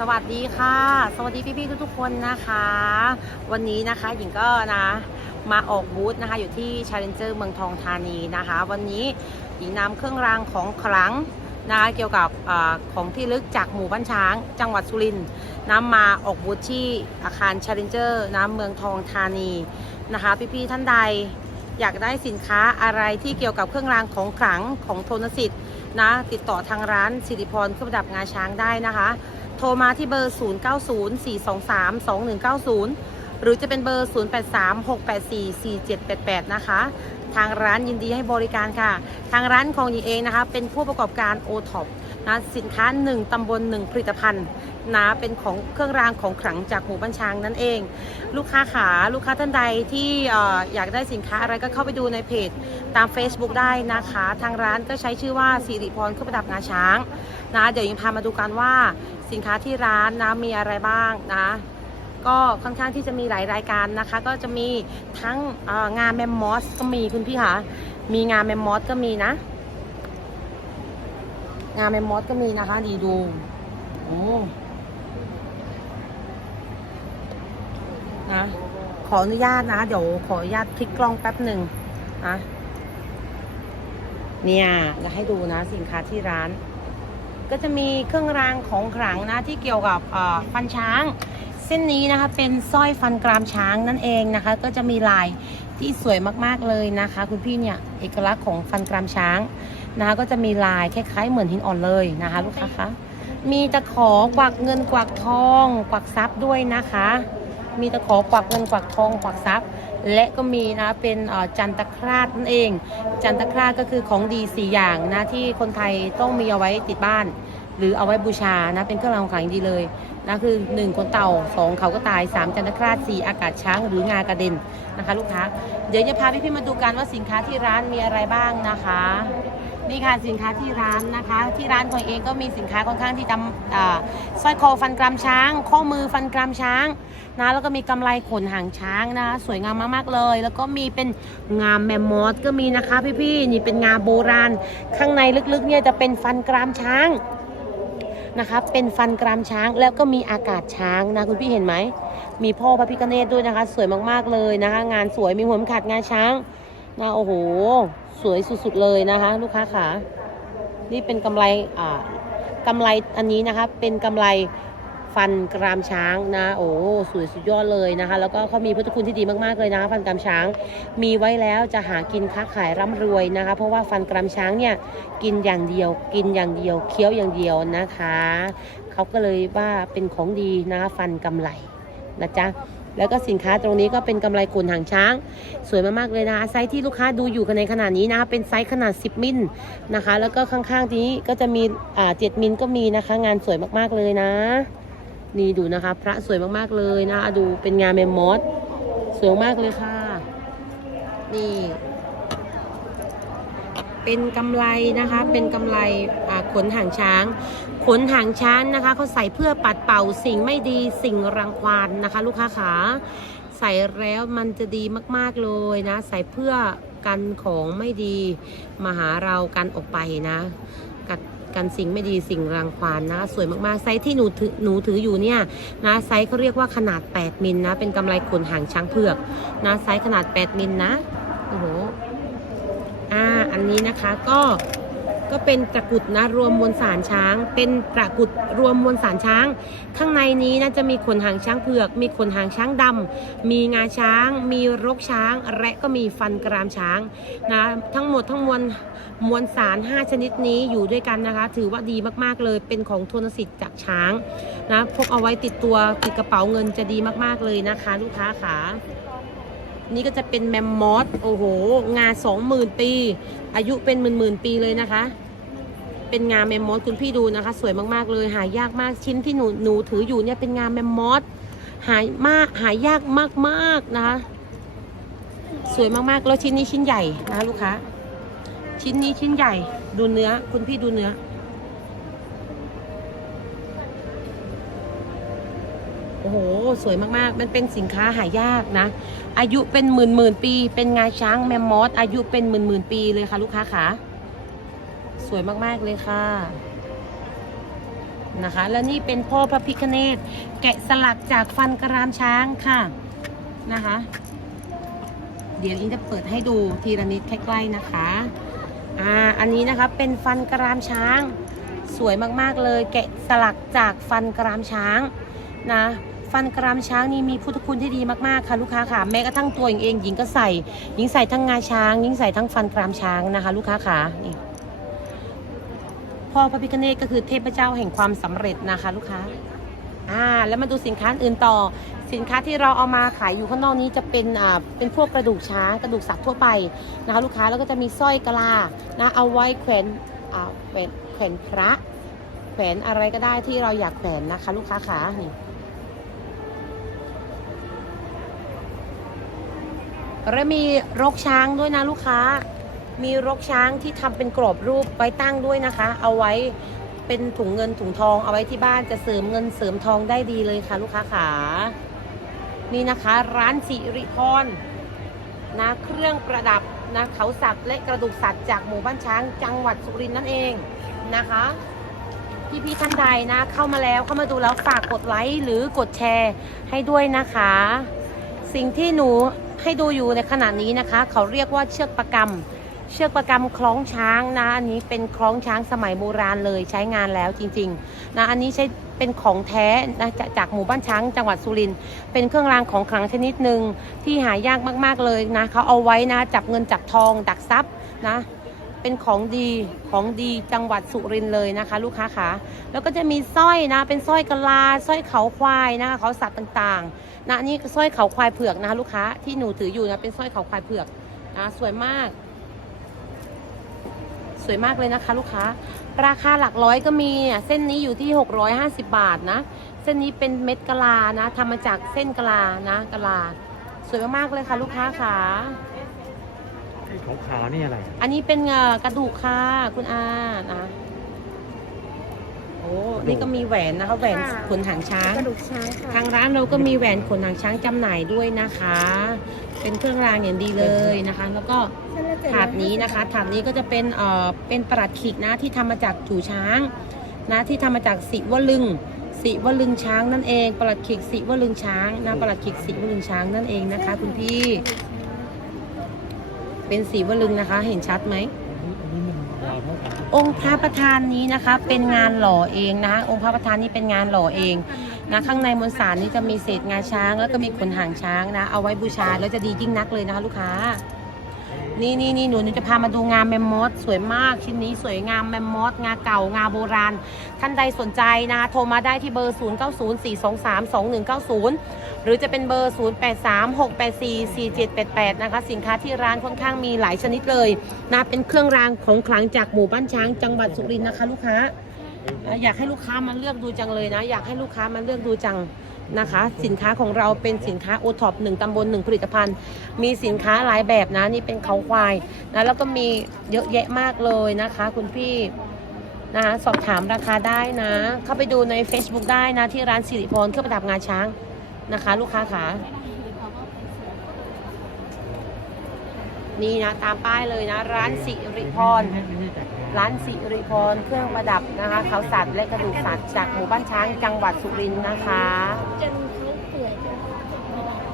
สวัสดีค่ะ สวัสดีพี่ๆทุกๆคนนะคะ วันนี้นะคะหญิงก็นะมาออกบูธนะคะอยู่ที่ Challenger เมืองทองธานีนะคะ วันนี้หญิงนำเครื่องรางของขลังนะคะเกี่ยวกับอของที่ลึกจากหมู่บ้านช้าง จังหวัดสุรินทร์นำมาออกบูธที่อาคาร Challenger นะเมืองทองธานีนะคะพี่ๆท่านใดอยากได้สินค้าอะไรที่เกี่ยวกับเครื่องรางของขลังของโทนสิทธิ์นะติดต่อทางร้านสิริพรเครื่องประดับงาช้างได้นะคะ โทรมาที่เบอร์ 0904232190 หรือจะเป็นเบอร์ 0836844788 นะคะ ทางร้านยินดีให้บริการค่ะ ทางร้านของหญิงเองนะคะ เป็นผู้ประกอบการ o t o p นะสินค้า 1 ตำบล 1 ผลิตภัณฑ์นะเป็นของเครื่องรางของขลังจากหมู่บ้านช้างนั่นเอง ลูกค้าขาลูกค้าท่านใดที่เอ่ออยากได้สินค้าอะไรก็เข้าไปดูในเพจตาม Facebook ได้นะคะ ทางร้านก็ใช้ชื่อว่าสิริพรเครื่องประดับงาช้างนะเดี๋ยวยังพามาดูกันว่า สินค้าที่ร้านนะมีอะไรบ้างนะ ก็ค่อนข้างที่จะมีหลายรายการนะคะ ก็จะมีทั้งงานแมมมอสก็มีคุณพี่คะมีงานแมมมอสก็มีนะ งานแมมมอสก็มีนะคะ ดีดูโอ้นะขออนุญาตนะ เดี๋ยวขออนุญาตพลิกกล้องแป๊บหนึ่งนะเนี่ยจะให้ดูนะสินค้าที่ร้าน ก็จะมีเครื่องรางของขลังนะที่เกี่ยวกับฟันช้าง เส้นนี้นะคะเป็นสร้อยฟันกรามช้างนั่นเองนะคะ ก็จะมีลายที่สวยมากๆเลยนะคะ คุณพี่เนี่ยเอกลักษณ์ของฟันกรามช้างนะคะ ก็จะมีลายคล้ายๆ เหมือนหินอ่อนเลยนะคะลูกค้าคะมีตะขอกวักเงินกวักทอง กวักทรัพย์ด้วยนะคะ มีตะขอกวักเงินกวักทองกวักทรัพย์ และก็มีนะเป็นจันตคราดนั่นเอง จันตคราดก็คือของดีสี่อย่างนะที่คนไทยต้องมีเอาไว้ติดบ้าน หรือเอาไว้บูชานะเป็นเครื่องรางของขลังดีเลยนะคือ 1 คนเต่า 2 เขาก็ตาย 3 จันทคราด4อากาศช้างหรืองากระเด็นนะคะ ลูกค้า เดี๋ยวจะพาพี่ๆมาดูกันว่าสินค้าที่ร้านมีอะไรบ้างนะคะ นี่ค่ะสินค้าที่ร้านนะคะ ที่ร้านของเองก็มีสินค้าค่อนข้างที่จำสร้อยคอฟันกรามช้าง ข้อมือฟันกรามช้างนะแล้วก็มีกำไรขนหางช้างนะคะสวยงามมากๆเลย แล้วก็มีเป็นงามแมมมอสก็มีนะคะพี่ๆนี่เป็นงาโบราณ ข้างในลึกๆเนี่ยจะเป็นฟันกรามช้างนะคะเป็นฟันกรามช้างแล้วก็มีอากาศช้างนะคุณพี่เห็นไหมมีพ่อพระพิฆเนศด้วยนะคะ สวยมากๆเลยนะคะ งานสวยมีหัวมขัดงาช้างนะโอ้โห สวยสุดๆเลยนะคะ ลูกค้าขานี่เป็นกำไรอ่ากำไรอันนี้นะคะเป็นกำไรฟันกรามช้างนะ โอ้สวยสุดยอดเลยนะคะ แล้วก็เขามีพุทธคุณที่ดีมากๆเลยนะคะ ฟันกรามช้างมีไว้แล้วจะหากินค้าขายร่ำรวยนะคะ เพราะว่าฟันกรามช้างเนี่ยกินอย่างเดียว กินอย่างเดียวเคี้ยวอย่างเดียวนะคะเขาก็เลยว่าเป็นของดีนะคะฟันกำไรนะจ๊ะ แล้วก็สินค้าตรงนี้ก็เป็นกำไรขนหางช้าง สวยมากๆเลยนะคะไซส์ที่ลูกค้าดูอยู่กันในขนาดนี้นะคะเป็นไซส์ขนาด 10 มิลนะคะ แล้วก็ข้างๆนี้ก็จะมีอ่า7มิลก็มีนะคะ งานสวยมากๆเลยนะ นี่ดูนะคะ พระสวยมากๆเลยนะคะดูเป็นงานเมมมอสสวยมากเลยค่ะ นี่เป็นกำไรนะคะ เป็นกำไรขนหางช้าง ขนหางช้างนะคะเขาใส่เพื่อปัดเป่าสิ่งไม่ดีสิ่งรังควานนะคะ ลูกค้าขาใส่แล้วมันจะดีมากๆเลยนะ ใส่เพื่อกันของไม่ดีมาหาเรากันออกไปนะกัดกันสิ่งไม่ดีสิ่งรังควานนะ สวยมากๆไซส์ที่หนูถือหนูถืออยู่เนี่ยนะไซส์เขาเรียกว่าขนาด 8 มิลนะเป็นกำไรขนหางช้างเผือกนะไซส์ขนาด 8 มิลนะโอ้โหอ่าอันนี้นะคะก็ ก็เป็นตะกรุดนะรวมมวลสารช้าง เป็นตะกรุดรวมมวลสารช้าง ข้างในนี้นะจะมีขนหางช้างเผือก มีขนหางช้างดำมีงาช้าง มีรกช้าง และก็มีฟันกรามช้างนะทั้งหมดทั้งมวลมวลสาร 5 ชนิดนี้อยู่ด้วยกันนะคะ ถือว่าดีมากๆเลยเป็นของโทนสิทธิ์จากช้างนะพกเอาไว้ติดตัวติดกระเป๋าเงินจะดีมากๆเลยนะคะ ลูกค้าขา นี่ก็จะเป็นแมมมอสโอ้โห งาสองหมื่นปี อายุเป็นหมื่นหมื่นปีเลยนะคะ เป็นงาแมมมอสคุณพี่ดูนะคะ สวยมากๆเลย หายากมากชิ้นที่หนูหนูถืออยู่เนี่ยเป็นงาแมมมอสหายมากหายากมากๆนะคะ สวยมากๆแล้วชิ้นนี้ชิ้นใหญ่นะคะลูกค้าชิ้นนี้ชิ้นใหญ่ดูเนื้อคุณพี่ดูเนื้อ อ้โห สวยมากๆ มันเป็นสินค้าหายากนะ อายุเป็นหมื่นหมื่นปี เป็นงาช้างแมมมอสอายุเป็นหมื่นหมื่นปีเลยค่ะลูกค้าขาสวยมากๆเลยค่ะนะคะ และนี่เป็นพ่อพระพิคเนตแกะสลักจากฟันกรามช้างค่ะนะคะ เดี๋ยวอิงจะเปิดให้ดูทีละนิดใกล้ๆนะคะอ่าอันนี้นะคะเป็นฟันกรามช้าง สวยมากๆเลย แกะสลักจากฟันกรามช้างนะ ฟันกรามช้างนี่มีพุทธคุณที่ดีมากๆค่ะลูกค้าค่ะแม้กระทั่งตัวหญิงเองหญิงก็ใส่หญิงใส่ทั้งงาช้างหญิงใส่ทั้งฟันกรามช้างนะคะ ลูกค้าค่ะนี่พ่อพระพิฆเนศก็คือเทพเจ้าแห่งความสำเร็จนะคะ ลูกค้าอ่าแล้วมาดูสินค้าอื่นต่อ สินค้าที่เราเอามาขายอยู่ข้างนอกนี้จะเป็นอ่าเป็นพวกกระดูกช้างกระดูกสัตว์ทั่วไปนะคะลูกค้าแล้วก็จะมีสร้อยกะลานะเอาไว้แขวนอ่าแขวนแขวนพระแขวนอะไรก็ได้ที่เราอยากแขวนนะคะ ลูกค้าขานี่ และมีรกช้างด้วยนะลูกค้า มีรกช้างที่ทำเป็นกรอบรูปไว้ตั้งด้วยนะคะ เอาไว้เป็นถุงเงินถุงทองเอาไว้ที่บ้านจะเสริมเงินเสริมทองได้ดีเลยค่ะ ลูกค้าขานี่นะคะร้านสิริพรนะเครื่องประดับนะเขาสัตว์และกระดูกสัตว์จากหมู่บ้านช้างจังหวัดสุรินทร์นั่นเองนะคะพี่พี่ท่านใดนะ เข้ามาแล้วเข้ามาดูแล้วฝากกดไลค์หรือกดแชร์ให้ด้วยนะคะ สิ่งที่หนู ให้ดูอยู่ในขณะนี้นะคะ เขาเรียกว่าเชือกประกำเชือกประกำคล้องช้างนะ อันนี้เป็นคล้องช้างสมัยโบราณเลยใช้งานแล้วจริงๆนะอันนี้ใช้เป็นของแท้นะจากจากหมู่บ้านช้างจังหวัดสุรินทร์เป็นเครื่องรางของขลังชนิดหนึ่งที่หายากมากๆเลยนะเขาเอาไว้นะจับเงินจับทองดักทรัพย์นะ เป็นของดีของดีจังหวัดสุรินทร์เลยนะคะ ลูกค้าขาแล้วก็จะมีสร้อยนะ เป็นสร้อยกะลาสร้อยเขาควายนะคะเขาสัตว์ต่างๆนะนี่สร้อยเขาควายเผือกนะคะลูกค้าที่หนูถืออยู่นะเป็นสร้อยเขาควายเผือกนะสวยมาก สวยมากเลยนะคะ ลูกค้า ราคาหลักร้อยก็มีเส้นนี้อยู่ที่ 650 บาทนะ เส้นนี้เป็นเม็ดกะลานะทำมาจากเส้นกะลานะกะลา สวยมากๆเลยค่ะ ลูกค้าค่ะ ไอ้ขาวๆนี่อะไร อันนี้เป็นเอ่อกระดูกค่ะคุณอานะโอ้นี่ก็มีแหวนนะคะแหวนค่ะ ขนหางช้าง กระดูกช้างค่ะทางร้านเราก็มีแหวนขนหางช้างจำหน่ายด้วยนะคะ เป็นเครื่องรางอย่างดีเลยนะคะ แล้วก็เส้นละ750ถาดนี้นะคะถาดนี้ก็จะเป็นเอ่อเป็นประหลัดขิกนะที่ทำมาจากถูช้างนะที่ทำมาจากสิวลึงสิวลึงช้างนั่นเองประหลัดขิกสิวลึงช้างนะประหลัดขิกสิวลึงช้างนั่นเองนะคะ คุณพี่ เป็นสีวลึงนะคะ เห็นชัดไหมอันนี้มันยาวเท่ากันองค์พระประธานนี้นะคะ เป็นงานหล่อเองนะคะองค์พระประธานนี้เป็นงานหล่อเองนะข้างในมวลสารนี้จะมีเศษงาช้าง แล้วก็มีขนหางช้างนะ เอาไว้บูชาแล้วจะดียิ่งนักเลยนะคะ ลูกค้า นี่นี่นี่หนูหนูจะพามาดูงานแมมมอสสวยมากชิ้นนี้สวยงามแมมมอสงาเก่างาโบราณ ท่านใดสนใจนะคะโทรมาได้ที่เบอร์ 0 9 0 4 2 3 2 1 9 0 หรือจะเป็นเบอร์ 0 8 3 6 8 4 4 7 8 8 นะคะ สินค้าที่ร้านค่อนข้างมีหลายชนิดเลยนะเป็นเครื่องรางของขลังจากหมู่บ้านช้างจังหวัดสุรินทร์นะคะ ลูกค้าอะอยากให้ลูกค้ามาเลือกดูจังเลยนะ อยากให้ลูกค้ามาเลือกดูจัง นะคะ สินค้าของเราเป็นสินค้าโอท็อปหนึ่งตำบลหนึ่งผลิตภัณฑ์ มีสินค้าหลายแบบนะนี่เป็นเขาควายนะแล้วก็มีเยอะแยะมากเลยนะคะ คุณพี่นะคะสอบถามราคาได้นะ เข้าไปดูใน Facebook ได้นะที่ร้านสิริพรเครื่องประดับงาช้างนะคะ ลูกค้าขานี่นะตามป้ายเลยนะ ร้านสิริพร ร้านสิริพรเครื่องประดับนะคะเขาสัตว์และกระดูกสัตว์จากหมู่บ้านช้างจังหวัดสุรินทร์นะคะจนเขาเปื่อยจน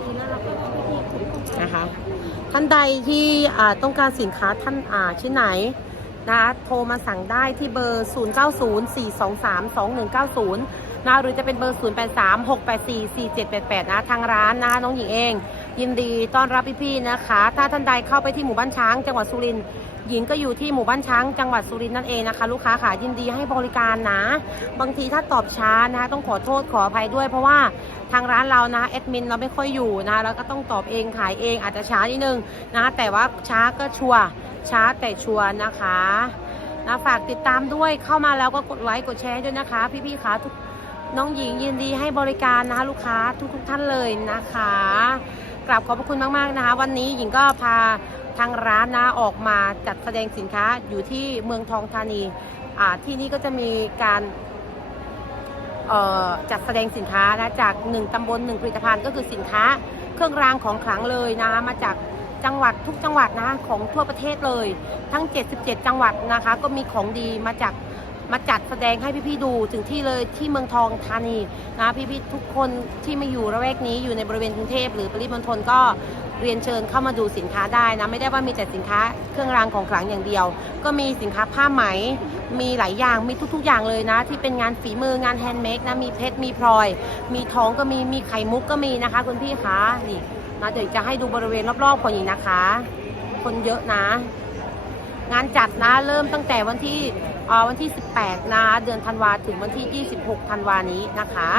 ดีแล้วเราก็เอาไปที่คุกนะคะท่านใดที่ต้องการสินค้าท่านอ่าชิ้นไหนนะคะโทรมาสั่งได้ที่เบอร์ 0904232190นะหรือจะเป็นเบอร์ 0836844788 นะทางร้านนะคะน้องหญิงเอง ยินดีต้อนรับพี่ๆนะคะ ถ้าท่านใดเข้าไปที่หมู่บ้านช้างจังหวัดสุรินทร์หญิงก็อยู่ที่หมู่บ้านช้างจังหวัดสุรินทร์นั่นเองนะคะ ลูกค้าค่ะยินดีให้บริการนะ บางทีถ้าตอบช้านะคะต้องขอโทษขออภัยด้วย เพราะว่าทางร้านเรานะแอดมินเราไม่ค่อยอยู่นะแล้วก็ต้องตอบเองขายเองอาจจะช้านิดนึงนะแต่ว่าช้าก็ชัวร์ช้าแต่ชัวร์นะคะนะฝากติดตามด้วยเข้ามาแล้วก็กดไลค์กดแชร์ด้วยนะคะ พี่ๆคะทุกน้องหญิงยินดีให้บริการนะคะลูกค้าทุกๆท่านเลยนะคะ กราบขอบพระคุณมากๆนะคะ วันนี้หญิงก็พาทางร้านนะออกมาจัดแสดงสินค้าอยู่ที่เมืองทองธานีที่นี่ก็จะมีการจัดแสดงสินค้านะจาก 1 ตำบล 1 ผลิตภัณฑ์ก็คือสินค้าเครื่องรางของขลังเลยนะคะมาจากจังหวัดทุกจังหวัดนะของทั่วประเทศเลย ทั้ง 77 จังหวัดนะคะ ก็มีของดีมาจาก มาจัดแสดงให้พี่ๆดูถึงที่เลยที่เมืองทองธานีนะพี่ๆทุกคนที่มาอยู่ระแวกนี้อยู่ในบริเวณกรุงเทพหรือปริมณฑลก็เรียนเชิญเข้ามาดูสินค้าได้นะไม่ได้ว่ามีแต่สินค้าเครื่องรางของขลังอย่างเดียว ก็มีสินค้าผ้าไหม มีหลายอย่างมีทุกๆ อย่างเลยนะ ที่เป็นงานฝีมืองานแฮนด์เมดนะมีเพชรมีพลอย มีทองก็มีมีไข่มุกก็มีนะคะ คุณพี่คะนี่นะเดี๋ยวจะให้ดูบริเวณรอบๆคนอีกนะคะ คนเยอะนะ งานจัดนะเริ่มตั้งแต่วันที่ วันที่ 18 นะเดือนธันวาถึงวันที่ 26 ธันวานี้นะคะ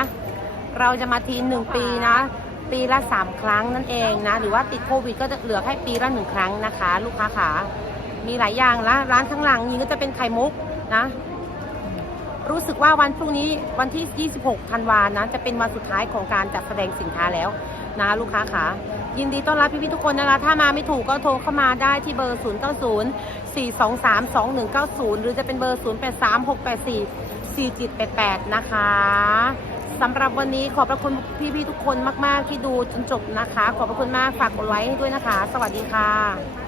เราจะมาทีหนึ่งปีนะ ปีละ 3 ครั้งนั่นเองนะ หรือว่าติดโควิดก็จะเหลือแค่ปีละหนึ่งครั้งนะคะ ลูกค้าขามีหลายอย่างละร้านข้างหลังนี้ก็จะเป็นไข่มุกนะ รู้สึกว่าวันพรุ่งนี้วันที่ 26 ธันวานะจะเป็นวันสุดท้ายของการจัดแสดงสินค้าแล้วนะลูกค้าขา ยินดีต้อนรับพี่ๆทุกคนนะคะ ถ้ามาไม่ถูกก็โทรเข้ามาได้ที่เบอร์ 0 9 0 4 2 3 2 1 9 0 หรือจะเป็นเบอร์ 0 8 3 6 8 4 4 7 8 8 นะคะสำหรับวันนี้ขอบพระคุณพี่ๆทุกคนมาก ๆ ที่ดูจนจบนะคะ ขอบพระคุณมากฝากกดไลค์ให้ด้วยนะคะ สวัสดีค่ะ